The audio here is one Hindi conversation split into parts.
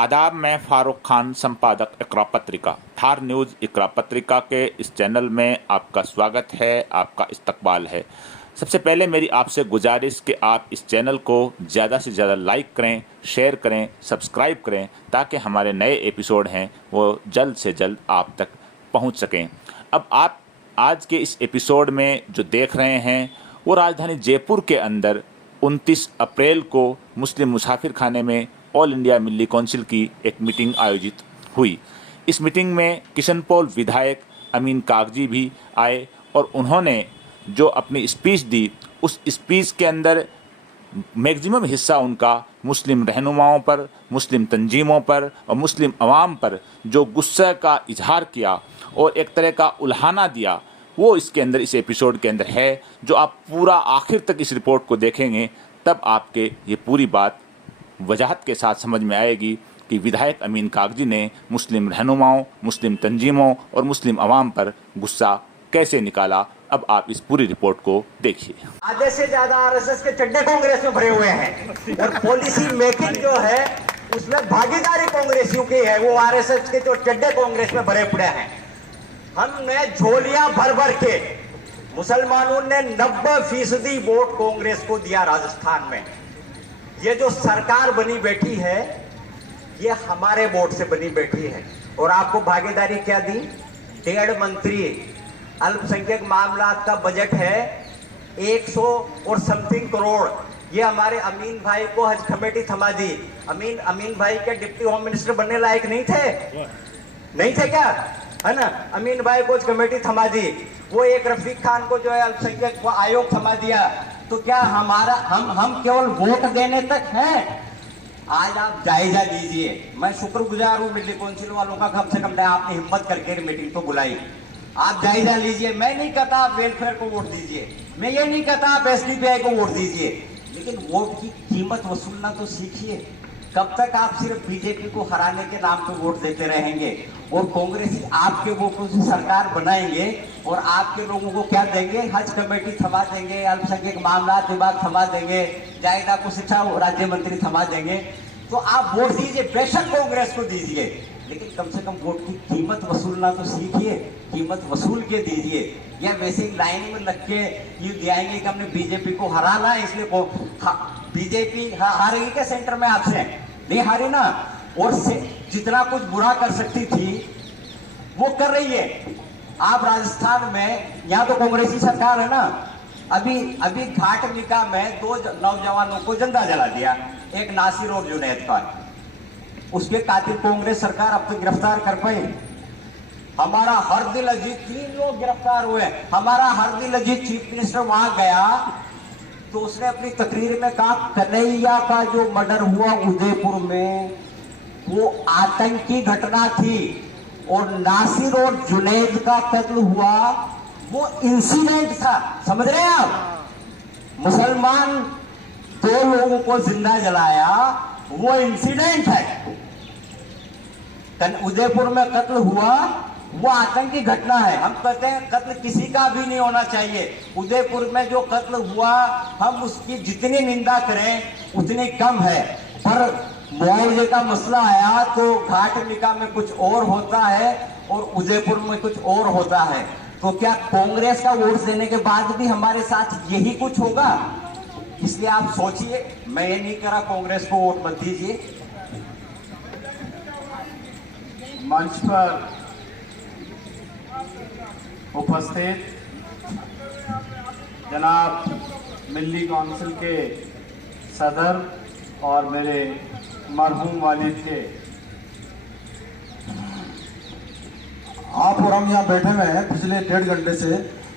आदाब, मैं फारूक खान, संपादक इकरा पत्रिका। थार न्यूज़ इकरा पत्रिका के इस चैनल में आपका स्वागत है, आपका इस्तकबाल है। सबसे पहले मेरी आपसे गुजारिश कि आप इस चैनल को ज़्यादा से ज़्यादा लाइक करें, शेयर करें, सब्सक्राइब करें, ताकि हमारे नए एपिसोड हैं वो जल्द से जल्द आप तक पहुंच सकें। अब आप आज के इस एपिसोड में जो देख रहे हैं वो राजधानी जयपुर के अंदर 29 अप्रैल को मुस्लिम मुसाफिर खाने में ऑल इंडिया मिल्ली काउंसिल की एक मीटिंग आयोजित हुई। इस मीटिंग में किशनपोल विधायक अमीन कागजी भी आए और उन्होंने जो अपनी स्पीच दी, उस स्पीच के अंदर मैक्सिमम हिस्सा उनका मुस्लिम रहनुमाओं पर, मुस्लिम तंजीमों पर और मुस्लिम अवाम पर जो गुस्से का इजहार किया और एक तरह का उल्हाना दिया, वो इसके अंदर, इस एपिसोड के अंदर है। जो आप पूरा आखिर तक इस रिपोर्ट को देखेंगे तब आपके ये पूरी बात वजाहत के साथ समझ में आएगी कि विधायक अमीन कागजी ने मुस्लिम रहनुमाओं, मुस्लिम तंजीमों और मुस्लिम अवाम पर गुस्सा कैसे निकाला। अब आप इस पूरी रिपोर्ट को देखिए। आधे से ज्यादा आरएसएस के चड्डे कांग्रेस में भरे हुए हैं और पॉलिसी मेकिंग जो है उसमें भागीदारी कांग्रेसियों की है, वो आरएसएस के जो चड्डे कांग्रेस में भरे पड़े हैं। हमने झोलियां भर भर के, मुसलमानों ने 90% वोट कांग्रेस को दिया राजस्थान में। ये जो सरकार बनी बैठी है ये हमारे वोट से बनी बैठी है और आपको भागीदारी क्या दी? 1.5 मंत्री, अल्पसंख्यक मामलात का बजट है 100 और समथिंग करोड़। ये हमारे अमीन भाई को हज कमेटी थमा दी। अमीन भाई के डिप्टी होम मिनिस्टर बनने लायक नहीं थे क्या? है ना? अमीन भाई को हज कमेटी थमा दी। वो एक रफीक खान को जो है अल्पसंख्यक आयोग थमा दिया। तो क्या हमारा हम केवल वोट देने तक हैं? आज आप जायजा लीजिए। मैं शुक्रगुजार हूं मिल्ली काउंसिल वालों का, कम से कम आपने हिम्मत करके मीटिंग तो बुलाई। आप जायजा लीजिए। मैं नहीं कहता आप वेलफेयर को वोट दीजिए, मैं ये नहीं कहता आप एसडीपीआई को वोट दीजिए, लेकिन वोट की कीमत वसूलना तो सीखिए। कब तक आप सिर्फ बीजेपी को हराने के नाम पर वोट देते रहेंगे और कांग्रेसी आपके वोटों से सरकार बनाएंगे और आपके लोगों को क्या देंगे? हज कमेटी थमा देंगे, अल्पसंख्यक मामलात विभाग थमा देंगे, जायदा को शिक्षा राज्य मंत्री थमा देंगे। तो आप वोट दीजिए, बेशक कांग्रेस को दीजिए, लेकिन कम से कम वोट की कीमत वसूलना तो सीखिए। कीमत वसूल के दीजिए, या वैसे ही लाइन में लग के ये दिखाएंगे कि हमने बीजेपी को हराना है इसलिए को बीजेपी हारेगी क्या? सेंटर में आपसे नहीं हारी ना। और से जितना कुछ बुरा कर सकती थी वो कर रही है। आप राजस्थान में, यहाँ तो कांग्रेसी सरकार है ना, अभी घाटनिका में 2 नौजवानों को जिंदा जला दिया, एक नासिर और जुनैद का। उसके कातिल कांग्रेस सरकार अब तक गिरफ्तार कर पाई। हमारा हरदिल अजीज, 3 लोग गिरफ्तार हुए। हमारा हरदिल अजीज चीफ मिनिस्टर वहां गया तो उसने अपनी तकरीर में कहा कन्हैया का जो मर्डर हुआ उदयपुर में वो आतंकी घटना थी और नासिर और जुनैद का कत्ल हुआ वो इंसिडेंट था। समझ रहे हैं आप? मुसलमान 2 लोगों को जिंदा जलाया, वो इंसिडेंट है। उदयपुर में कत्ल हुआ वो आतंकी घटना है। हम कहते हैं कत्ल किसी का भी नहीं होना चाहिए। उदयपुर में जो कत्ल हुआ हम उसकी जितनी निंदा करें उतनी कम है, पर मुआवजे का मसला आया तो घाटनिका में कुछ और होता है और उदयपुर में कुछ और होता है। तो क्या कांग्रेस का वोट देने के बाद भी हमारे साथ यही कुछ होगा? इसलिए आप सोचिए। मैं ये नहीं कह रहा कांग्रेस को वोट मत दीजिए। मंच पर उपस्थित जनाब मिल्ली काउंसिल के सदर और मेरे मरहूम वालिद के, आप और हम यहाँ बैठे हुए हैं पिछले 1.5 घंटे से।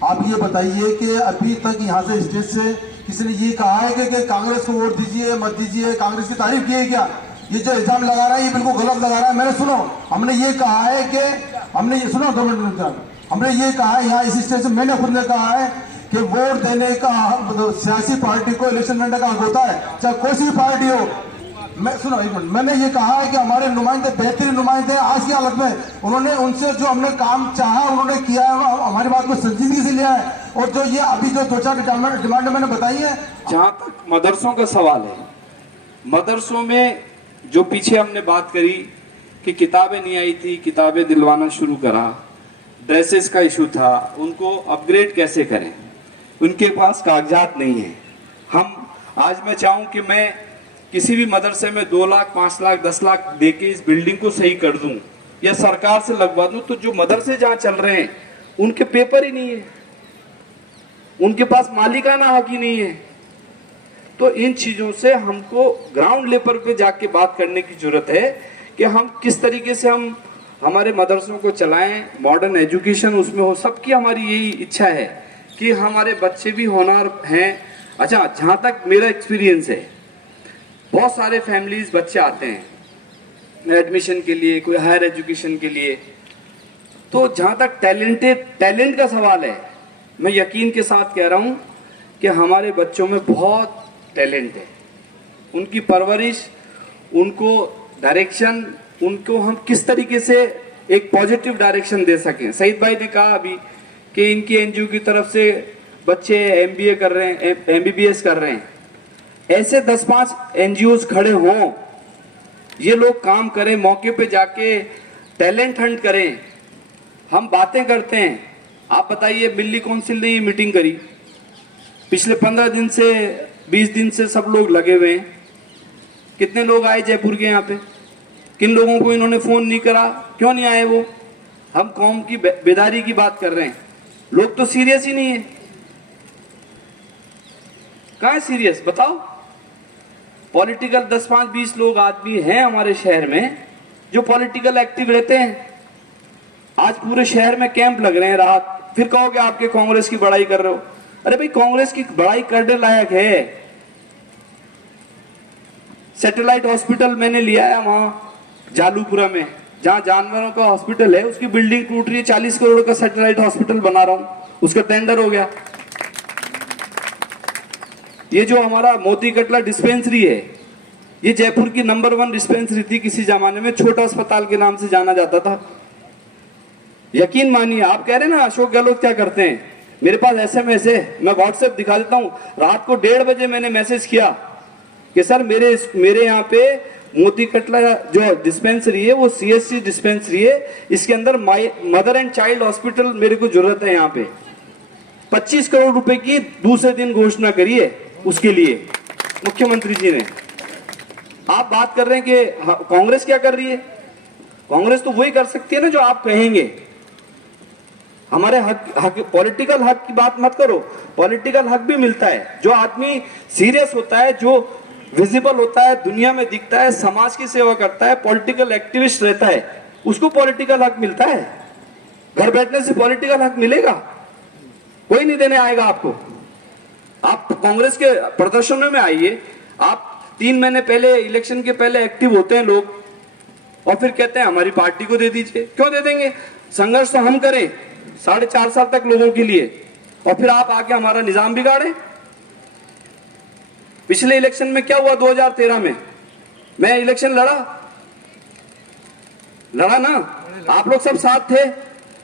आप ये बताइए कि अभी तक यहाँ से स्टेज से किसी ने ये कहा है कि कांग्रेस को वोट दीजिए मत दीजिए, कांग्रेस की तारीफ की है क्या? ये जो इल्जाम लगा रहा है ये बिल्कुल गलत लगा रहा है। मैंने सुनो, हमने ये कहा है कि हमने ये सुनो 2 मिनट, हमने ये कहा है यहाँ इस स्टेज से, मैंने खुद ने कहा है कि वोट देने का सियासी पार्टी को इलेक्शन लड़ने का हक होता है, चाहे कोई सी पार्टी हो। मैं सुनो एक मिनट, मैंने ये कहा है कि हमारे नुमाइंदे बेहतरीन नुमाइंदे आज की हालत में, उन्होंने उनसे जो हमने काम चाहा उन्होंने किया है, हमारी बात को संजीदगी से लिया है। और जो ये अभी जो 2-4 डिमांड मैंने बताई है। जहां तक मदरसों का सवाल है, मदरसों में जो पीछे हमने बात करी कि किताबें नहीं आई थी, किताबें दिलवाना शुरू करा, ड्रेसेस का इशू था, उनको अपग्रेड कैसे करें, उनके पास कागजात नहीं है। आज मैं चाहूं कि मैं किसी भी मदरसे में 2 लाख, 5 लाख, 10 लाख देके इस बिल्डिंग को सही कर दूं या सरकार से लगवा दूं, तो जो मदरसे जहां चल रहे हैं उनके पेपर ही नहीं है, उनके पास मालिकाना हक ही नहीं है। तो इन चीजों से हमको ग्राउंड लेवल पे जाके बात करने की जरूरत है कि हम किस तरीके से हम हमारे मदरसों को चलाएं, मॉडर्न एजुकेशन उसमें हो। सबकी हमारी यही इच्छा है कि हमारे बच्चे भी होनहार हैं। अच्छा, जहां तक मेरा एक्सपीरियंस है, बहुत सारे फैमिलीज बच्चे आते हैं एडमिशन के लिए, कोई हायर एजुकेशन के लिए, तो जहां तक टैलेंट का सवाल है, मैं यकीन के साथ कह रहा हूं कि हमारे बच्चों में बहुत टैलेंट है। उनकी परवरिश, उनको डायरेक्शन, उनको हम किस तरीके से एक पॉजिटिव डायरेक्शन दे सकें। सईद भाई ने कहा अभी कि इनकी एनजीओ की तरफ से बच्चे एमबीए कर रहे हैं, एमबीबीएस कर रहे हैं। ऐसे 10-5 एनजीओज खड़े हों, ये लोग काम करें, मौके पे जाके टैलेंट हंट करें। हम बातें करते हैं, आप बताइए मिल्ली काउंसिल ने ये मीटिंग करी, पिछले 15 दिन से 20 दिन से सब लोग लगे हुए हैं। कितने लोग आए जयपुर के यहाँ पे? किन लोगों को इन्होंने फोन नहीं करा? क्यों नहीं आए वो? हम कौम की बेदारी की बात कर रहे हैं, लोग तो सीरियस ही नहीं है। कहाँ है सीरियस बताओ? पॉलिटिकल 10-5-20 लोग आदमी हैं हमारे शहर में जो पॉलिटिकल एक्टिव रहते हैं। आज पूरे शहर में कैंप लग रहे हैं रात, फिर कहोगे आपके कांग्रेस की बड़ाई कर रहे हो। अरे भाई, कांग्रेस की बड़ाई करने लायक है। सैटेलाइट हॉस्पिटल मैंने लिया है वहां जालूपुरा में, जहां जानवरों का हॉस्पिटल है, उसकी बिल्डिंग टूट रही है, 40 करोड़ का सैटेलाइट हॉस्पिटल बना रहा हूं, उसका टेंडर हो गया। ये जो हमारा मोती कटला डिस्पेंसरी है, ये जयपुर की नंबर 1 डिस्पेंसरी थी किसी जमाने में, छोटा अस्पताल के नाम से जाना जाता था। यकीन मानिए, आप कह रहे हैं ना अशोक गहलोत क्या करते हैं, मेरे पास एसएमएस है, मैं व्हाट्सएप दिखा देता हूं। रात को 1:30 बजे मैंने मैसेज किया कि सर मेरे यहाँ पे मोती कटला जो डिस्पेंसरी है वो सीएससी डिस्पेंसरी है, इसके अंदर मदर एंड चाइल्ड हॉस्पिटल मेरे को जरूरत है। यहाँ पे 25 करोड़ रुपए की दूसरे दिन घोषणा करी है उसके लिए मुख्यमंत्री जी ने। आप बात कर रहे हैं कि कांग्रेस क्या कर रही है? कांग्रेस तो वही कर सकती है ना जो आप कहेंगे। हमारे हक पॉलिटिकल हक की बात मत करो, पॉलिटिकल हक भी मिलता है। जो आदमी सीरियस होता है, जो विजिबल होता है, दुनिया में दिखता है, समाज की सेवा करता है, पॉलिटिकल एक्टिविस्ट रहता है, उसको पॉलिटिकल हक मिलता है। घर बैठने से पॉलिटिकल हक मिलेगा? कोई नहीं देने आएगा आपको। आप कांग्रेस के प्रदर्शनों में आइए, आप 3 महीने पहले इलेक्शन के पहले एक्टिव होते हैं लोग और फिर कहते हैं हमारी पार्टी को दे दीजिए। क्यों दे देंगे? संघर्ष तो हम करें 4.5 साल तक लोगों के लिए, और फिर आप आके हमारा निजाम बिगाड़े। पिछले इलेक्शन में क्या हुआ? 2013 में मैं इलेक्शन लड़ा ना, आप लोग सब साथ थे।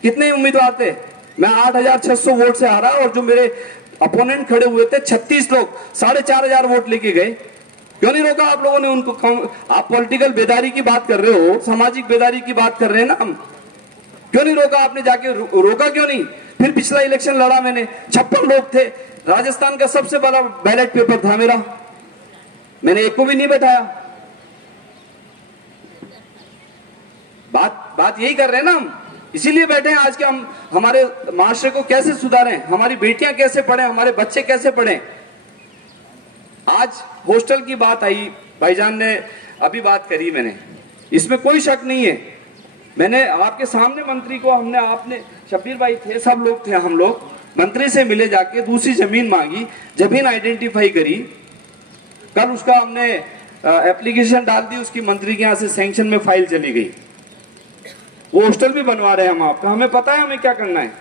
कितने उम्मीदवार थे? मैं 8,600 वोट से हारा, और जो मेरे अपोनेंट खड़े हुए थे 36 लोग 4,500 वोट लेके गए। क्यों नहीं रोका आप लोगों ने उनको? आप पॉलिटिकल बेदारी की बात कर रहे हो, सामाजिक बेदारी की बात कर रहे हैं ना हम, क्यों नहीं रोका आपने? जाके रोका क्यों नहीं? फिर पिछला इलेक्शन लड़ा मैंने, 56 लोग थे, राजस्थान का सबसे बड़ा बैलेट पेपर था मेरा, मैंने एक को भी नहीं बैठाया। बात यही कर रहे हैं ना हम, इसीलिए बैठे हैं आज के हम। हमारे माशरे को कैसे सुधारें, हमारी बेटियां कैसे पढ़ें, हमारे बच्चे कैसे पढ़ें। आज हॉस्टल की बात आई, भाईजान ने अभी बात करी, मैंने इसमें कोई शक नहीं है। मैंने आपके सामने मंत्री को, आपने शब्बीर भाई थे, सब लोग थे, हम लोग मंत्री से मिले, जाके दूसरी जमीन मांगी, जमीन आइडेंटिफाई करी। कल उसका हमने एप्लीकेशन डाल दी, उसकी मंत्री के यहाँ से सैंक्शन में फाइल चली गई। वो हॉस्टल भी बनवा रहे हैं हम आपका, हमें पता है हमें क्या करना है,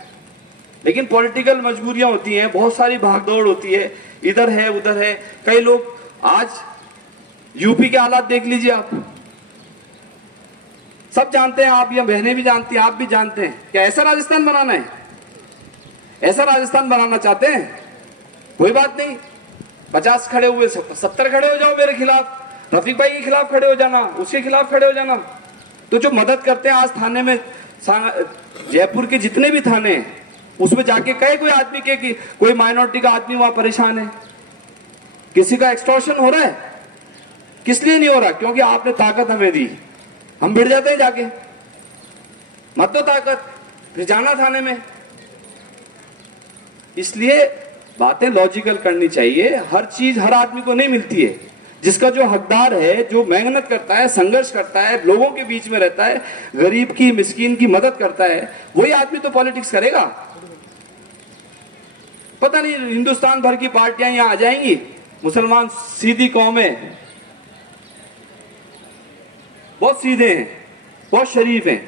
लेकिन पॉलिटिकल मजबूरियां होती हैं, बहुत सारी भागदौड़ होती है, इधर है उधर है। कई लोग, आज यूपी के हालात देख लीजिए आप, सब जानते हैं, आप या बहनें भी जानती हैं, आप भी जानते हैं। क्या ऐसा राजस्थान बनाना है? ऐसा राजस्थान बनाना चाहते हैं? कोई बात नहीं, 50 खड़े हुए 70 खड़े हो जाओ मेरे खिलाफ, रफीक भाई के खिलाफ खड़े हो जाना, उसके खिलाफ खड़े हो जाना। तो जो मदद करते हैं, आज थाने में जयपुर के जितने भी थाने हैं उसमें जाके कहे कोई आदमी के कि कोई माइनॉरिटी का आदमी वहां परेशान है, किसी का एक्सटॉर्शन हो रहा है, किस लिए नहीं हो रहा? क्योंकि आपने ताकत हमें दी, हम भिड़ जाते हैं जाके। मत दो ताकत, फिर जाना थाने में। इसलिए बातें लॉजिकल करनी चाहिए। हर चीज हर आदमी को नहीं मिलती है। जिसका जो हकदार है, जो मेहनत करता है, संघर्ष करता है, लोगों के बीच में रहता है, गरीब की मिस्कीन की मदद करता है, वही आदमी तो पॉलिटिक्स करेगा। पता नहीं हिंदुस्तान भर की पार्टियां यहां आ जाएंगी, मुसलमान सीधी कौम है, बहुत सीधे हैं, बहुत शरीफ हैं,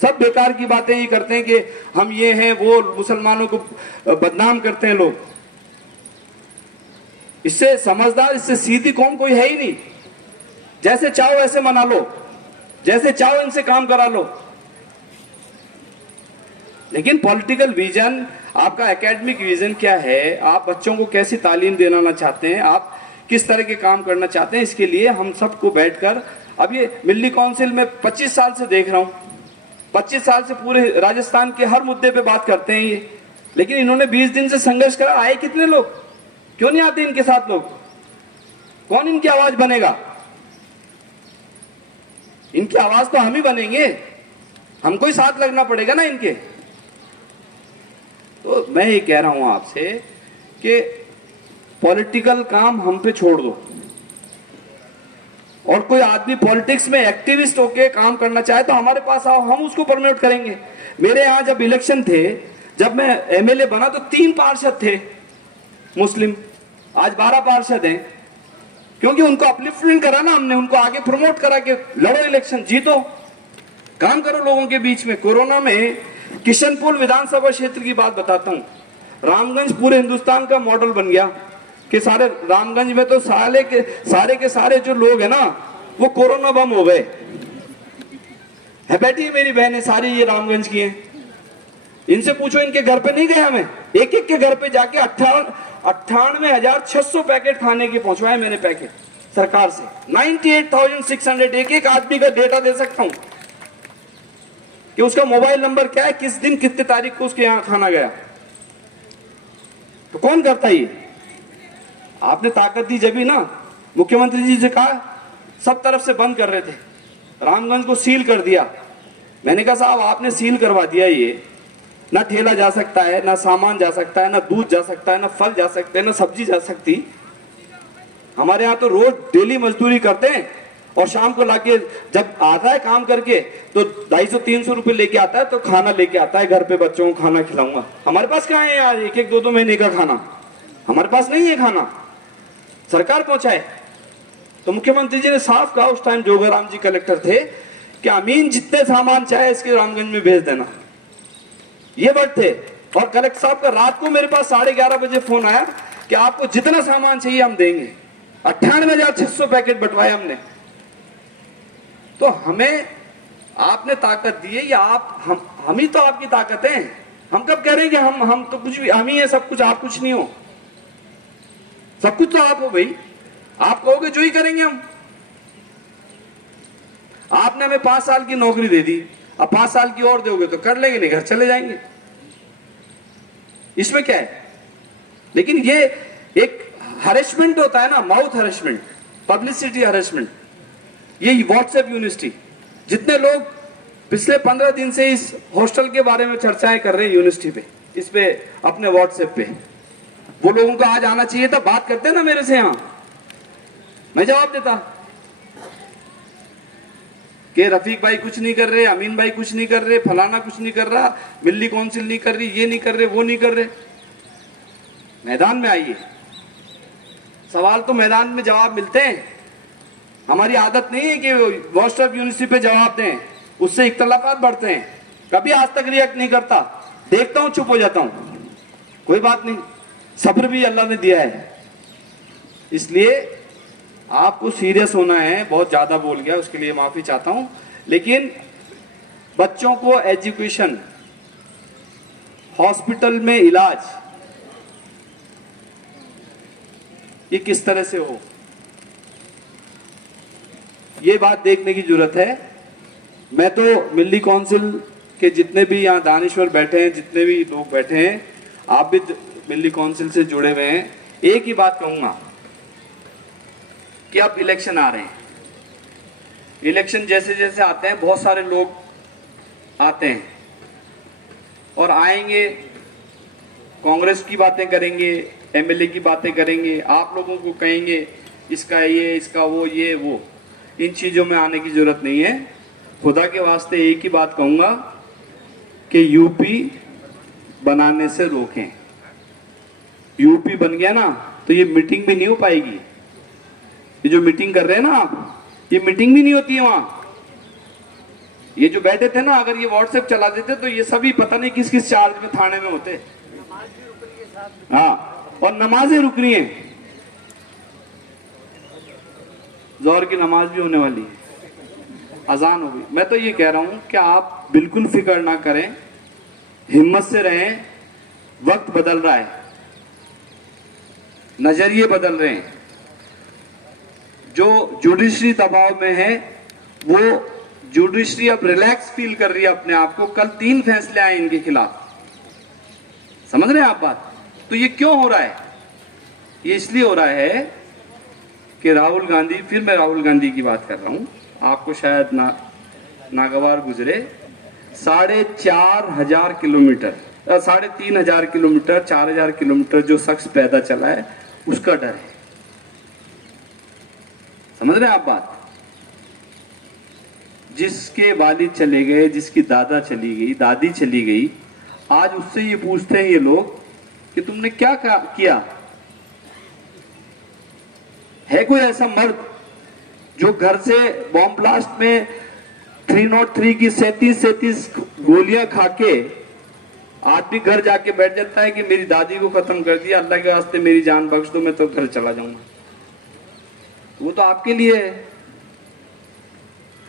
सब बेकार की बातें ही करते हैं कि हम ये हैं वो, मुसलमानों को बदनाम करते हैं लोग। इससे समझदार, इससे सीधी कौम कोई है ही नहीं। जैसे चाहो वैसे मना लो, जैसे चाहो इनसे काम करा लो, लेकिन पॉलिटिकल विजन, आपका एकेडमिक विजन क्या है, आप बच्चों को कैसी तालीम देना चाहते हैं, आप किस तरह के काम करना चाहते हैं, इसके लिए हम सबको बैठकर, अब ये मिल्ली काउंसिल में 25 साल से देख रहा हूं, 25 साल से पूरे राजस्थान के हर मुद्दे पे बात करते हैं ये, लेकिन इन्होंने 20 दिन से संघर्ष करा। आए कितने लोग? क्यों नहीं आते इनके साथ लोग? कौन इनकी आवाज बनेगा? इनकी आवाज तो हम ही बनेंगे, हमको ही साथ लगना पड़ेगा ना इनके। तो मैं ये कह रहा हूं आपसे कि पॉलिटिकल काम हम पे छोड़ दो, और कोई आदमी पॉलिटिक्स में एक्टिविस्ट होके काम करना चाहे तो हमारे पास आओ, हम उसको प्रमोट करेंगे। मेरे यहां जब इलेक्शन थे, जब मैं एमएलए बना तो 3 पार्षद थे मुस्लिम, आज 12 पार्षद हैं, क्योंकि उनको अपलिफ्टमेंट करा ना हमने, उनको आगे प्रमोट करा कि लड़ो इलेक्शन, जीतो, काम करो लोगों के बीच में। कोरोना में किशनपुर विधानसभा क्षेत्र की बात बताता हूं, रामगंज पूरे हिंदुस्तान का मॉडल बन गया कि सारे रामगंज में तो सारे के सारे जो लोग हैं ना, वो कोरोना बम हो गए है। बैठी है मेरी बहनें सारी, ये रामगंज की हैं, इनसे पूछो, इनके घर पे नहीं गए हमें, एक एक के घर पे जाके 98,600 पैकेट खाने के पहुंचवाए मैंने, पैकेट सरकार से 98,600। एक एक आदमी का डेटा दे सकता हूं कि उसका मोबाइल नंबर क्या है, किस दिन कितने तारीख को उसके यहां खाना गया। तो कौन करता है ये? आपने ताकत दी जब ही ना। मुख्यमंत्री जी से कहा, सब तरफ से बंद कर रहे थे, रामगंज को सील कर दिया। मैंने कहा साहब आपने सील करवा दिया, ये ना ठेला जा सकता है, ना सामान जा सकता है, ना दूध जा सकता है, ना फल जा सकते हैं, ना सब्जी जा सकती। हमारे यहाँ तो रोज डेली मजदूरी करते हैं, और शाम को लाके जब आता है काम करके तो 250-300 रुपए लेके आता है, तो खाना लेके आता है घर पे, बच्चों को खाना खिलाऊंगा। हमारे पास कहाँ है यार 1-2 महीने का खाना? हमारे पास नहीं है खाना, सरकार पहुंचाए। तो मुख्यमंत्री जी ने साफ कहा उस टाइम, जोगाराम जी कलेक्टर थे, कि अमीन जितने सामान चाहे इसके रामगंज में भेज देना। ये बात थे। और कलेक्टर साहब का रात को मेरे पास 11:30 बजे फोन आया कि आपको जितना सामान चाहिए हम देंगे। 98,600 पैकेट बंटवाए हमने। तो हमें आपने ताकत दी है, या हम ही तो आपकी ताकत है। हम कब कह रहे हैं कि हम तो कुछ भी, हम ही है सब कुछ, आप कुछ नहीं हो। सब कुछ तो आप हो भाई, आप कहोगे जो ही करेंगे हम। आपने हमें 5 साल की नौकरी दे दी, अब 5 साल की और दोगे तो कर लेंगे, नहीं घर चले जाएंगे, इसमें क्या है? लेकिन ये एक हरेसमेंट होता है ना, माउथ हरेसमेंट, पब्लिसिटी हरेसमेंट, ये व्हाट्सएप यूनिवर्सिटी, जितने लोग पिछले 15 दिन से इस हॉस्टल के बारे में चर्चाएं कर रहे हैं यूनिवर्सिटी पे, इस पे अपने व्हाट्सएप पे, वो लोगों को आज आना चाहिए था, बात करते ना मेरे से, यहां मैं जवाब देता कि रफीक भाई कुछ नहीं कर रहे, अमीन भाई कुछ नहीं कर रहे, फलाना कुछ नहीं कर रहा, मिल्ली काउंसिल नहीं कर रही, ये नहीं कर रहे, वो नहीं कर रहे। मैदान में आइए, सवाल तो मैदान में जवाब मिलते हैं। हमारी आदत नहीं है कि व्हाट्सएप यूनिवर्सिटी पे जवाब दें, उससे इख्तलाफात बढ़ते हैं। कभी आज तक रिएक्ट नहीं करता, देखता हूं चुप हो जाता हूं, कोई बात नहीं, सब्र भी अल्लाह ने दिया है। इसलिए आपको सीरियस होना है। बहुत ज्यादा बोल गया, उसके लिए माफी चाहता हूं। लेकिन बच्चों को एजुकेशन, हॉस्पिटल में इलाज, ये किस तरह से हो, ये बात देखने की जरूरत है। मैं तो मिल्ली काउंसिल के जितने भी यहाँ दानिश्वर बैठे हैं, जितने भी लोग बैठे हैं, आप भी मिल्ली काउंसिल से जुड़े हुए हैं, एक ही बात कहूंगा कि अब इलेक्शन आ रहे हैं। इलेक्शन जैसे जैसे आते हैं, बहुत सारे लोग आते हैं और आएंगे, कांग्रेस की बातें करेंगे, एमएलए की बातें करेंगे, आप लोगों को कहेंगे इसका ये, इसका वो, ये वो। इन चीजों में आने की जरूरत नहीं है। खुदा के वास्ते एक ही बात कहूंगा कि यूपी बनाने से रोकें। यूपी बन गया ना तो ये मीटिंग भी नहीं हो पाएगी। ये जो मीटिंग कर रहे हैं ना आप, ये मीटिंग भी नहीं होती है वहां। ये जो बैठे थे ना, अगर ये व्हाट्सएप चला देते तो ये सभी पता नहीं किस किस चार्ज में थाने में होते। हाँ, और नमाजें रुक रही हैं, जोहर की नमाज भी होने वाली है, अजान हो गई। मैं तो ये कह रहा हूं कि आप बिल्कुल फिक्र ना करें, हिम्मत से रहें। वक्त बदल रहा है, नजरिए बदल रहे हैं। जो जुडिशरी दबाव में है, वो जुडिशरी अब रिलैक्स फील कर रही है अपने आप को। कल 3 फैसले आए इनके खिलाफ, समझ रहे हैं आप बात? तो ये क्यों हो रहा है? ये इसलिए हो रहा है कि राहुल गांधी, फिर मैं राहुल गांधी की बात कर रहा हूं, आपको शायद नागवार गुजरे, 4,500 किलोमीटर, 3,500 किलोमीटर, 4,000 किलोमीटर जो शख्स पैदा चला है, उसका डर है। समझ रहे हैं आप बात? जिसके वालिद चले गए, जिसकी दादा चली गई, दादी चली गई, आज उससे ये पूछते हैं ये लोग कि तुमने क्या किया? है कोई ऐसा मर्द जो घर से बॉम्ब ब्लास्ट में 303 की 37 गोलियां खा के आदमी घर जाके बैठ जाता है कि मेरी दादी को खत्म कर दिया, अल्लाह के वास्ते मेरी जान बख्श दो, मैं तो घर चला जाऊंगा? वो तो आपके लिए है।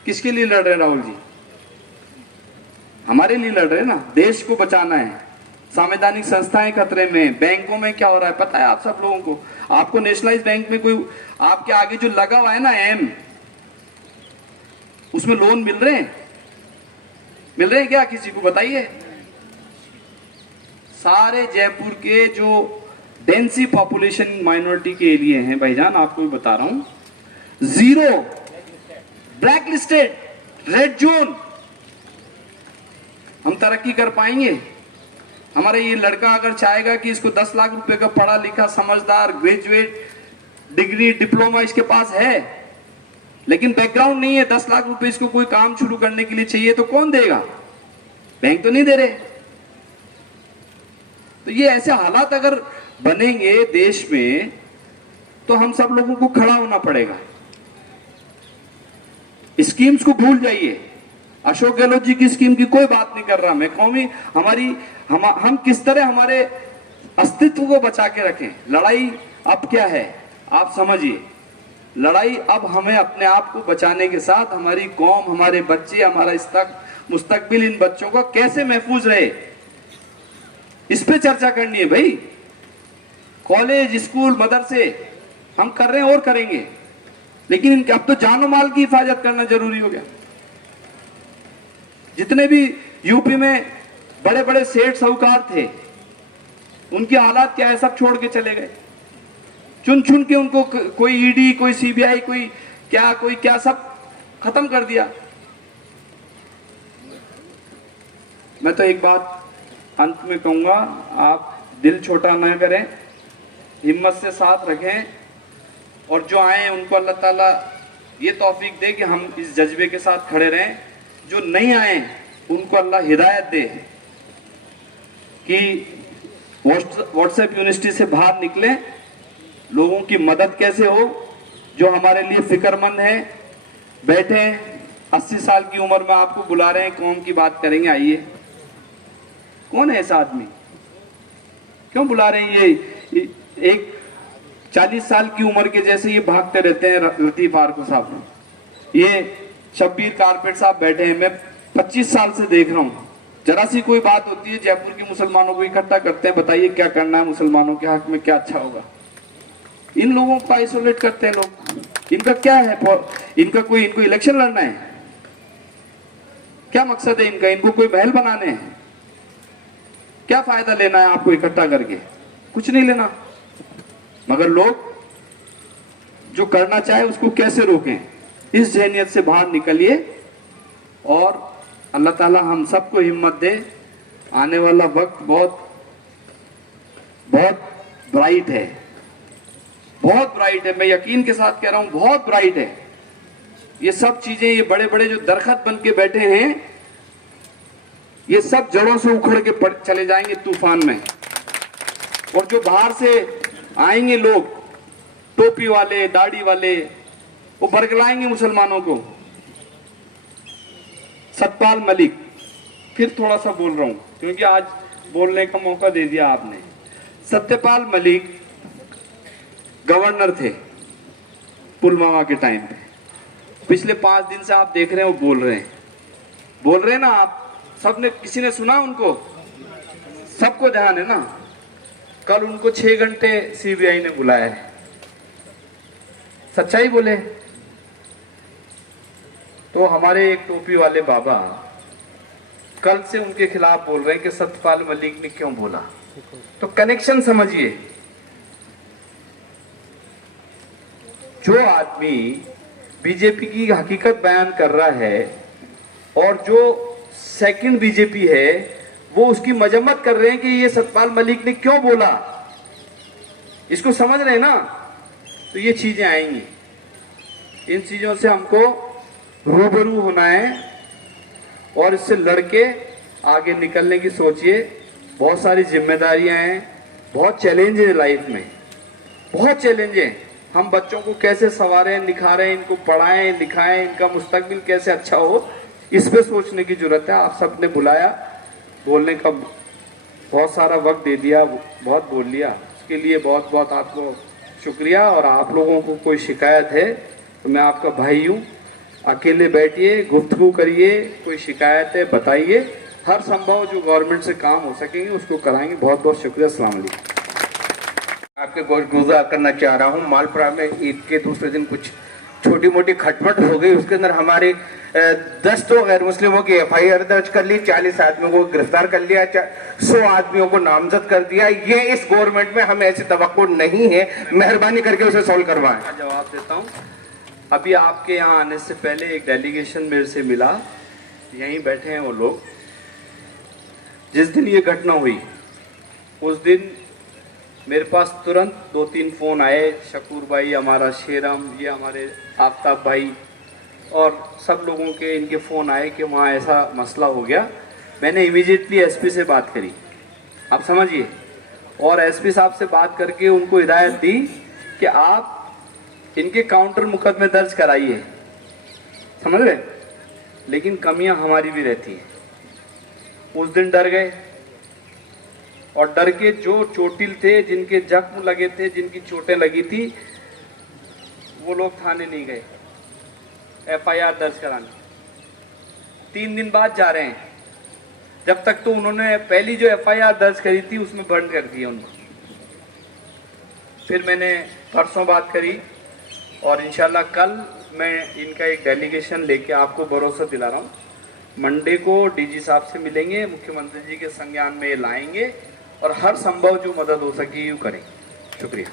किसके लिए लड़ रहे हैं राहुल जी? हमारे लिए लड़ रहे हैं ना, देश को बचाना है। संवैधानिक संस्थाएं खतरे में, बैंकों में क्या हो रहा है पता है आप सब लोगों को? आपको नेशनलाइज बैंक में कोई आपके आगे जो लगा हुआ है ना एम, उसमें लोन मिल रहे हैं? मिल रहे हैं क्या? किसी को बताइए। सारे जयपुर के जो डेंसी पॉपुलेशन माइनॉरिटी के एरिया हैं भाईजान, आपको भी बता रहा हूं, 0 ब्लैक लिस्टेड, रेड जोन। हम तरक्की कर पाएंगे? हमारा ये लड़का अगर चाहेगा कि इसको 10 लाख रुपए का पढ़ा लिखा, समझदार, ग्रेजुएट, डिग्री, डिप्लोमा इसके पास है, लेकिन बैकग्राउंड नहीं है, 10 लाख रुपए इसको कोई काम शुरू करने के लिए चाहिए, तो कौन देगा? बैंक तो नहीं दे रहे। तो ये ऐसे हालात अगर बनेंगे देश में, तो हम सब लोगों को खड़ा होना पड़ेगा। स्कीम्स को भूल जाइए। अशोक गहलोत जी की स्कीम की कोई बात नहीं कर रहा मैं। कौमी हम किस तरह हमारे अस्तित्व को बचा के रखें। लड़ाई अब क्या है आप समझिए। लड़ाई अब हमें अपने आप को बचाने के साथ हमारी कौम, हमारे बच्चे, हमारा मुस्तकबिल, इन बच्चों का कैसे महफूज रहे, इस पे चर्चा करनी है भाई। कॉलेज, स्कूल, मदरसे हम कर रहे हैं और करेंगे, लेकिन इनके अब तो जानो माल की हिफाजत करना जरूरी हो गया। जितने भी यूपी में बड़े बड़े सेठ साहूकार थे, उनके हालात क्या है, सब छोड़ के चले गए। चुन चुन के उनको कोई ईडी, कोई सीबीआई, कोई क्या सब खत्म कर दिया। मैं तो एक बात अंत में कहूंगा, आप दिल छोटा ना करें, हिम्मत से साथ रखें, और जो आए उनको अल्लाह ताला ये तौफीक दे कि हम इस जज्बे के साथ खड़े रहें। जो नहीं आए उनको अल्लाह हिदायत दे कि व्हाट्सएप यूनिवर्सिटी से बाहर निकलें, लोगों की मदद कैसे हो। जो हमारे लिए फिक्रमंद है बैठे, 80 साल की उम्र में आपको बुला रहे हैं, कौम की बात करेंगे, आइए। कौन है ऐसा आदमी, क्यों बुला रहे हैं? ये एक 40 साल की उम्र के जैसे ये भागते रहते हैं। लतीफ आरको साहब, ये शब्बीर कारपेट साहब बैठे हैं, मैं 25 साल से देख रहा हूँ। जरा सी कोई बात होती है, जयपुर के मुसलमानों को इकट्ठा करते हैं, बताइए क्या करना है मुसलमानों के हक में, क्या अच्छा होगा। इन लोगों को आइसोलेट करते हैं लोग। इनका क्या है? इनको इलेक्शन लड़ना है? क्या मकसद है इनका? इनको कोई महल बनाने हैं? क्या फायदा लेना है आपको इकट्ठा करके? कुछ नहीं लेना। मगर लोग जो करना चाहे उसको कैसे रोकें, इस जहनियत से बाहर निकलिए और अल्लाह ताला हम सबको हिम्मत दे। आने वाला वक्त बहुत बहुत ब्राइट है, बहुत ब्राइट है। मैं यकीन के साथ कह रहा हूं, बहुत ब्राइट है। ये सब चीजें, ये बड़े बड़े जो दरख्त बन के बैठे हैं, ये सब जड़ों से उखड़ के चले जाएंगे तूफान में। और जो बाहर से आएंगे लोग, टोपी वाले, दाढ़ी वाले, वो बरगलाएंगे मुसलमानों को। सतपाल मलिक, फिर थोड़ा सा बोल रहा हूं क्योंकि आज बोलने का मौका दे दिया आपने। सत्यपाल मलिक गवर्नर थे पुलवामा के टाइम पे। पिछले 5 दिन से आप देख रहे हैं वो बोल रहे हैं ना। आप सबने, किसी ने सुना उनको? सबको ध्यान है ना। कल उनको 6 घंटे सीबीआई ने बुलाया है। सच्चाई बोले तो हमारे एक टोपी वाले बाबा कल से उनके खिलाफ बोल रहे हैं कि सत्यपाल मलिक ने क्यों बोला। तो कनेक्शन समझिए। जो आदमी बीजेपी की हकीकत बयान कर रहा है और जो सेकंड बीजेपी है वो उसकी मजम्मत कर रहे हैं कि ये सतपाल मलिक ने क्यों बोला, इसको समझ रहे हैं ना। तो ये चीजें आएंगी, इन चीजों से हमको रूबरू होना है और इससे लड़के आगे निकलने की सोचिए। बहुत सारी जिम्मेदारियां हैं, बहुत चैलेंज है लाइफ में, बहुत चैलेंज है। हम बच्चों को कैसे संवारें, निखारें, इनको पढ़ाएं, लिखाएं, इनका मुस्तकबिल कैसे अच्छा हो, इस पे सोचने की जरूरत है। आप सबने बुलाया, बोलने का बहुत सारा वक्त दे दिया, बहुत बोल लिया, उसके लिए बहुत बहुत आपको शुक्रिया। और आप लोगों को कोई शिकायत है तो मैं आपका भाई हूँ, अकेले बैठिए, गुफ्तगू करिए, कोई शिकायत है बताइए। हर संभव जो गवर्नमेंट से काम हो सकेंगे उसको कराएंगे। बहुत बहुत शुक्रिया। अस्सलाम वालेकुम। आपके गुजार करना चाह रहा हूँ। मालपुरा में ईद के दूसरे दिन कुछ छोटी मोटी खटपट हो गई, उसके अंदर हमारे 10 तो गैर मुस्लिमों की FIR दर्ज कर ली, 40 आदमियों को गिरफ्तार कर लिया, 100 आदमियों को नामजद कर दिया। ये इस गवर्नमेंट में हमें ऐसी तवक्को नहीं है, मेहरबानी करके उसे सॉल्व करवाएं। जवाब देता हूँ। अभी आपके यहाँ आने से पहले एक डेलीगेशन मेरे से मिला, यहीं बैठे हैं वो लोग। जिस दिन ये घटना हुई उस दिन मेरे पास तुरंत 2-3 फ़ोन आए। शकूर भाई, हमारा शेरम, ये हमारे आफ्ताब भाई और सब लोगों के इनके फ़ोन आए कि वहाँ ऐसा मसला हो गया। मैंने इमीडिएटली SP से बात करी, आप समझिए, और SP साहब से बात करके उनको हिदायत दी कि आप इनके काउंटर मुकदमे दर्ज कराइए, समझ रहे। लेकिन कमियां हमारी भी रहती हैं। उस दिन डर गए और डर के जो चोटिल थे, जिनके जख्म लगे थे, जिनकी चोटें लगी थी, वो लोग थाने नहीं गए FIR दर्ज कराने। 3 दिन बाद जा रहे हैं। जब तक तो उन्होंने पहली जो FIR दर्ज करी थी उसमें बंद कर दिया उनको। फिर मैंने परसों बात करी और इंशाल्लाह कल मैं इनका एक डेलीगेशन लेके आपको भरोसा दिला रहा हूँ। मंडे को DG साहब से मिलेंगे, मुख्यमंत्री जी के संज्ञान में लाएंगे और हर संभव जो मदद हो सके यूँ करेंगे। शुक्रिया।